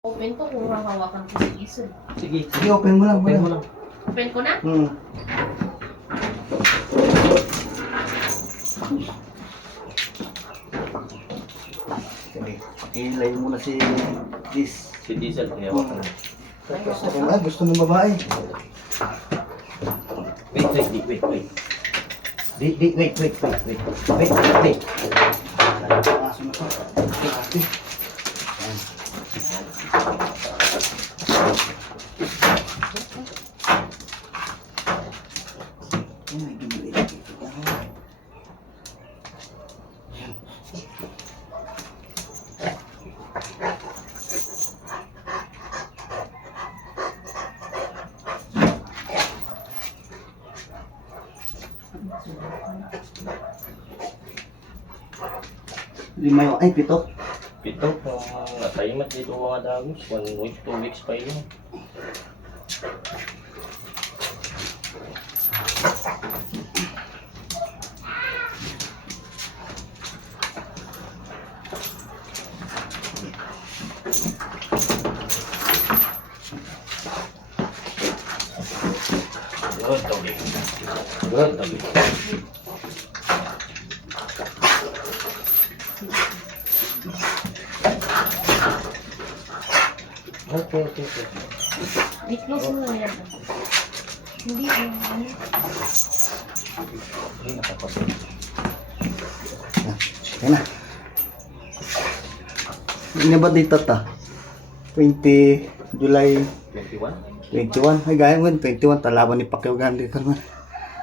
Open to kung hahawakan ko si Isol. Sige. Sige, open mo lang. Open mo lang. Open ko na? Sige, pakilay mo na si Liz. Si Diesel, kaya wala na. Gusto ng babae. Wait. Wait. Aso na to. Ate. Lima yung, ay, pito. Pito, natayimat dito mga dagos. 1 week, 2 weeks pa yun. Good, doggy. Okay. I-close mo na yan. Hindi ano. Hindi nakapasok. Yan na. Hindi ba dito ta? 20 July 21? 21. Ay, gaya mo, 21. Talaban ni Pacquiao Gandhi ka naman.